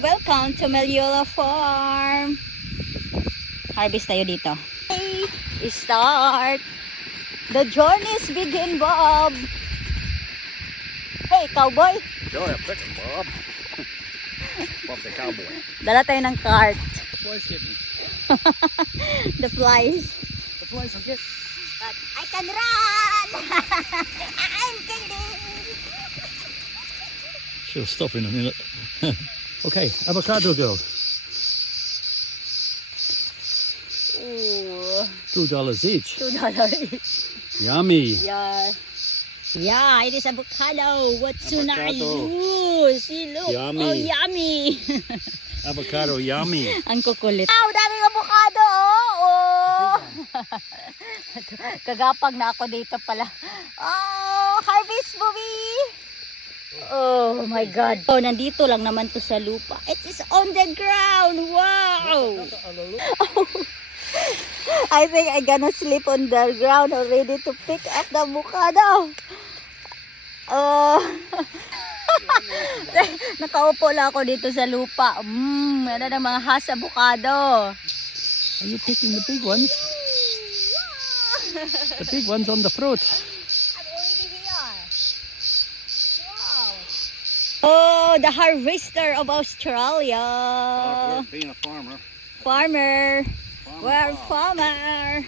Welcome to Meliola Farm. Harvest tayo dito. Hey, start. The journeys begin, Bob. Hey, cowboy. Go ahead, pick him, Bob. Bob the cowboy. Dala tayo ng cart. The flies get me. The flies. The flies will get me. But I can run. I'm kidding. She'll stop in a minute. Okay, avocado go. Ooh, $2 each. $2 each. Yummy. Yeah. Yeah, it is avocado. What's so nice? Avocado. Ooh, see, look. Yummy. Oh, yummy. Avocado yummy. Ang kukulit. Wow, daming avocado, oh. Kagapag na ako dito pala. Oh, harvest movie. Oh my God. Oh, nandito lang naman to sa lupa. It is on the ground. Wow. I think I'm gonna sleep on the ground already to pick up the avocado. Nakaupo lang ako dito sa lupa. Meron ng mga has avocado. Are you picking the big ones? The big ones on the fruit. I'm already here. Wow. Oh, the harvester of Australia. Being a farmer. Farmer. Farmer. We're farmer.